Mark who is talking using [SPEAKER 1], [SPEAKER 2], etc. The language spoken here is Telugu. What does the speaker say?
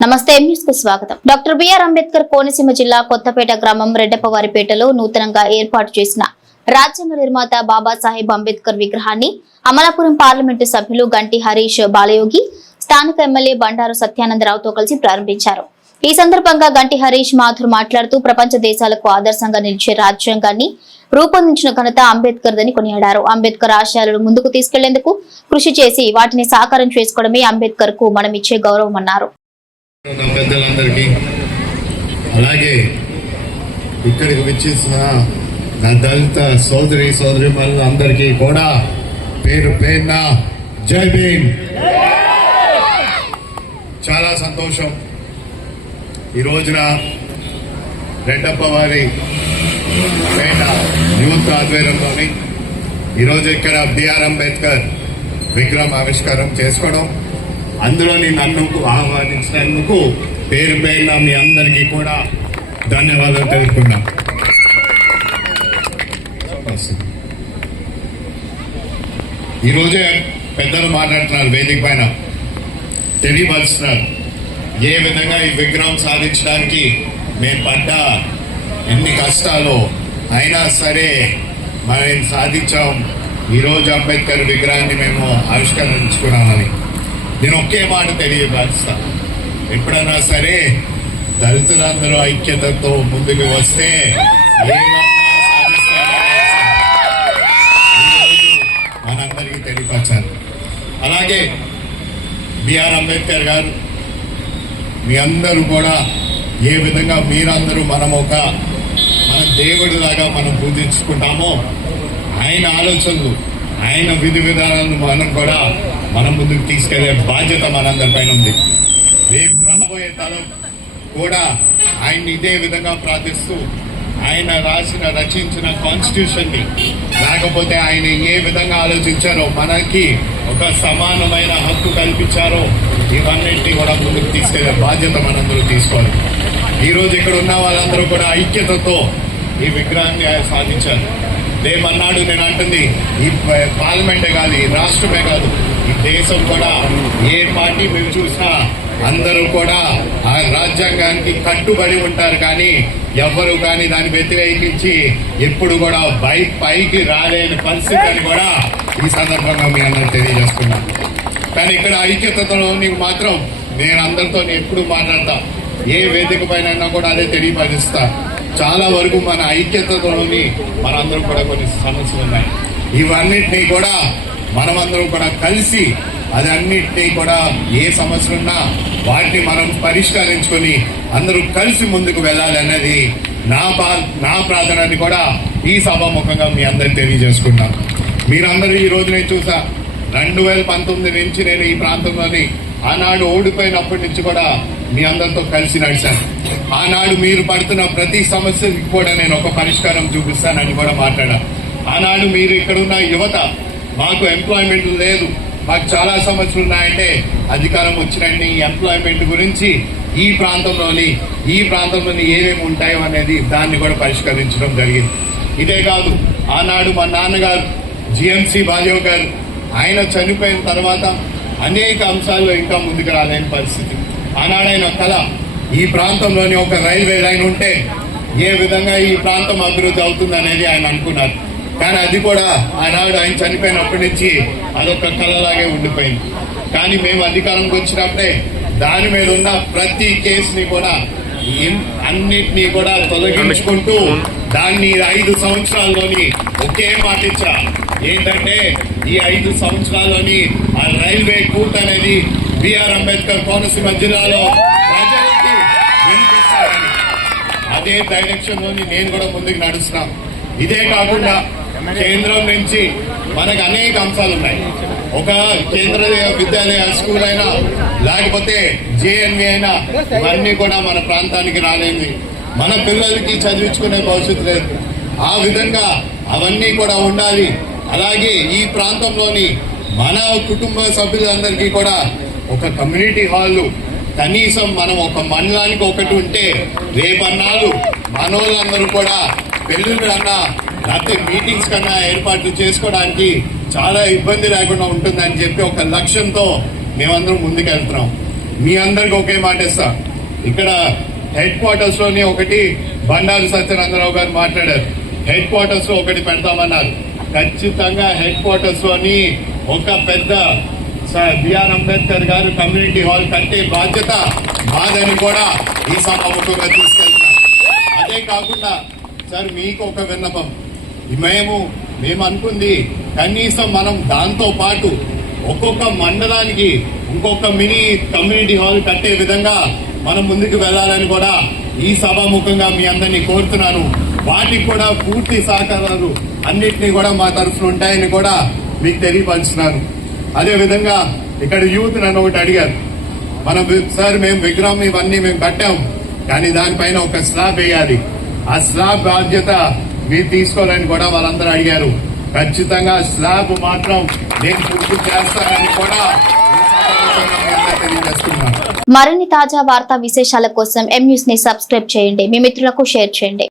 [SPEAKER 1] నమస్తే న్యూస్ స్వాగతం. డాక్టర్ బిఆర్ అంబేద్కర్ కోనసీమ జిల్లా కొత్తపేట గ్రామం రెడ్డపవారిపేటలో నూతనంగా ఏర్పాటు చేసిన రాజ్యాంగ నిర్మాత బాబాసాహెబ్ అంబేద్కర్ విగ్రహాన్ని అమలాపురం పార్లమెంటు సభ్యులు గంటి హరీష్ బాలయోగి స్థానిక ఎమ్మెల్యే బండారు సత్యానందరావుతో కలిసి ప్రారంభించారు. ఈ సందర్భంగా గంటి హరీష్ మాథుర్ మాట్లాడుతూ ప్రపంచ దేశాలకు ఆదర్శంగా నిలిచే రాజ్యాంగాన్ని రూపొందించిన ఘనత అంబేద్కర్ దని కొనియాడారు. అంబేద్కర్ ఆశయాలను ముందుకు తీసుకెళ్ళేందుకు కృషి చేసి వాటిని సాకారం చేసుకోవడమే అంబేద్కర్కు మనం ఇచ్చే గౌరవమన్నారు
[SPEAKER 2] పెద్దలందరికీ. అలాగే ఇక్కడికి విచ్చేసిన నా దళిత సోదరి సోదరి అందరికీ కూడా పేరు పేరున జై భీమ్. చాలా సంతోషం. ఈ రోజున రెడ్డప్ప వారి పేట యూత్ ఆధ్వర్యంలోని ఈరోజు ఇక్కడ బిఆర్ అంబేద్కర్ విగ్రహం ఆవిష్కారం చేసుకోవడం అందులోని నన్ను ఆహ్వానించినందుకు పేరు పేరున మీ అందరికీ కూడా ధన్యవాదాలు తెలుపుకున్నాం ఈరోజే పెద్దలు మాట్లాడుతున్నారు వేదిక పైన. తెలియపరుస్తున్నారు. ఏ విధంగా ఈ విగ్రహం సాధించడానికి మేము పడ్డ ఎన్ని కష్టాలు అయినా సరే మనం సాధించాం. ఈరోజు అంబేద్కర్ విగ్రహాన్ని మేము ఆవిష్కరించుకున్నామని. నేను ఒకే మాట తెలియపరుస్తా ఎప్పుడన్నా సరే దళితులందరూ ఐక్యతతో ముందుకు వస్తే మనందరికీ తెలియపరచాలి. అలాగే బిఆర్ అంబేద్కర్ గారు మీ అందరూ కూడా ఏ విధంగా మీరందరూ మనం ఒక మన దేవుడిలాగా మనం పూజించుకుంటామో ఆయన ఆలోచనలు ఆయన విధి విధానాలను మనం కూడా మనం ముందుకు తీసుకెళ్ళే బాధ్యత మనందరిపైన ఉంది. రేపు రాబోయే తరం కూడా ఆయన్ని ఇదే విధంగా ప్రార్థిస్తూ ఆయన రాసిన రచించిన కాన్స్టిట్యూషన్ని లేకపోతే ఆయన ఏ విధంగా ఆలోచించారో మనకి ఒక సమానమైన హక్కు కల్పించారో ఇవన్నింటినీ కూడా ముందుకు తీసుకెళ్ళే బాధ్యత మనందరూ తీసుకోవాలి. ఈ రోజు ఇక్కడ ఉన్న వాళ్ళందరూ కూడా ఐక్యతతో ఈ విగ్రహాన్ని ఆయన సాధించారు. రేపన్నాడు నేను అంటుంది ఈ పార్లమెంటే కాదు ఈ రాష్ట్రమే కాదు ఈ దేశం కూడా ఏ పార్టీ మీరు చూసినా అందరూ కూడా ఆ రాజ్యాంగానికి కట్టుబడి ఉంటారు కానీ ఎవరు కానీ దాన్ని వ్యతిరేకించి ఎప్పుడు కూడా బై పైకి రాలేని పరిస్థితి అని కూడా ఈ సందర్భంగా మీ అందరూ తెలియజేస్తున్నాను. కానీ ఇక్కడ ఐక్యతలో నీకు మాత్రం నేను అందరితో ఎప్పుడు మాట్లాడతా ఏ వేదిక పైన కూడా అదే తెలియపరుస్తా. చాలా వరకు మన ఐక్యతతోని మనందరం కూడా కొన్ని సమస్యలు ఉన్నాయి. ఇవన్నిటినీ కూడా మనమందరం కూడా కలిసి అది కూడా ఏ సమస్యలున్నా వాటిని మనం పరిష్కరించుకొని అందరూ కలిసి ముందుకు వెళ్ళాలి అనేది నా బా నా ప్రార్థనని కూడా ఈ సభాముఖంగా మీ అందరికి తెలియజేసుకున్నాను మీరందరూ ఈ రోజు నేను చూసా రెండు వేల పంతొమ్మిది నుంచి నేను ఈ ప్రాంతంలోని ఆనాడు ఓడిపోయినప్పటి నుంచి కూడా మీ అందరితో కలిసి నడిచాను. ఆనాడు మీరు పడుతున్న ప్రతి సమస్యకి కూడా నేను ఒక పరిష్కారం చూపిస్తానని కూడా మాట్లాడా ఆనాడు మీరు ఇక్కడున్న యువత మాకు ఎంప్లాయ్మెంట్ లేదు మాకు చాలా సమస్యలు ఉన్నాయంటే అధికారం వచ్చినండి ఎంప్లాయ్మెంట్ గురించి ఈ ప్రాంతంలోని ఈ ప్రాంతంలోని ఏమేమి ఉంటాయో అనేది దాన్ని కూడా పరిష్కరించడం జరిగింది. ఇదే కాదు ఆనాడు మా నాన్నగారు జిఎంసి బాలేవ్ గారు ఆయన చనిపోయిన తర్వాత అనేక అంశాల్లో ఇంకా ముందుకు రాలేని పరిస్థితి. ఆనాడైన కళ ఈ ప్రాంతంలోని ఒక రైల్వే లైన్ ఉంటే ఏ విధంగా ఈ ప్రాంతం అభివృద్ధి అవుతుంది అనేది ఆయన అనుకున్నారు. కానీ అది కూడా ఆనాడు ఆయన చనిపోయినప్పటి నుంచి అదొక కళలాగే ఉండిపోయింది. కానీ మేము అధికారంకి వచ్చినప్పుడే దాని మీద ఉన్న ప్రతి కేసుని కూడా అన్నిటినీ కూడా తొలగించుకుంటూ దాన్ని ఐదు సంవత్సరాల్లోని ఒకే మాట ఇచ్చా ఏంటంటే ఈ ఐదు సంవత్సరాల్లోని ఆ రైల్వే కూట్ అనేది బిఆర్ అంబేద్కర్ కోనసీమ జిల్లాలో ప్రజలకి వినిపిస్తారని. అదే డైరెక్షన్లోని నేను కూడా ముందుకు నడుస్తున్నాను. ఇదే కాకుండా కేంద్రం నుంచి మనకు అనేక అంశాలు ఉన్నాయి. ఒక కేంద్ర విద్యాలయ స్కూల్ అయినా లేకపోతే జేఎన్వి అయినా ఇవన్నీ కూడా మన ప్రాంతానికి రాలేదు మన పిల్లలకి చదివించుకునే భవిష్యత్తు లేదు. ఆ విధంగా అవన్నీ కూడా ఉండాలి. అలాగే ఈ ప్రాంతంలోని మన కుటుంబ సభ్యులందరికీ కూడా ఒక కమ్యూనిటీ హాల్. కనీసం మనం ఒక మండలానికి ఒకటి ఉంటే రేపన్నాళ్ళు మనోళ్ళందరూ కూడా పెళ్ళిళ్ళు అన్నా లేకపోతే మీటింగ్స్ కన్నా ఏర్పాట్లు చేసుకోవడానికి చాలా ఇబ్బంది లేకుండా ఉంటుందని చెప్పి ఒక లక్ష్యంతో మేమందరం ముందుకెళ్తున్నాం. మీ అందరికి ఒకే మాట ఇస్తా. ఇక్కడ హెడ్ క్వార్టర్స్లోని ఒకటి బండారు సత్యనందరావు గారు మాట్లాడారు. హెడ్ క్వార్టర్స్లో ఒకటి పెడతామన్నారు. ఖచ్చితంగా హెడ్ క్వార్టర్స్లోని ఒక పెద్ద బిఆర్ అంబేద్కర్ గారు కమ్యూనిటీ హాల్ కట్టే బాధ్యత మాదని కూడా ఈ సభముఖంగా తీసుకెళ్తున్నారు. అదే కాకుండా సార్ మీకు ఒక విన్నపం. మేము మేము అనుకుంది కనీసం మనం దాంతో పాటు ఒక్కొక్క మండలానికి ఇంకొక మినీ కమ్యూనిటీ హాల్ కట్టే విధంగా మనం ముందుకు వెళ్ళాలని కూడా ఈ సభాముఖంగా మీ అందరినీ కోరుతున్నాను. వాటికి కూడా పూర్తి సహకారాలు అన్నిటినీ కూడా మా తరఫున ఉంటాయని కూడా మీకు తెలియపరుస్తున్నాను. అదేవిధంగా ఇక్కడ యూత్ నన్ను ఒకటి అడిగారు. మనం సార్ మేము విగ్రహం ఇవన్నీ మేము కట్టాం కానీ దానిపైన ఒక స్లాబ్ వేయాలి. ఆ స్లాబ్ బాధ్యత మీరు తీసుకోవాలని కూడా వాళ్ళందరూ అడిగారు. ఖచ్చితంగా స్లాబ్ మాత్రం నేను పూర్తి చేస్తానని కూడా
[SPEAKER 1] మరిన్ని తాజా వార్తా విశేషాల కోసం ఎం న్యూస్ని సబ్స్క్రైబ్ చేయండి. మీ మిత్రులకు షేర్ చేయండి.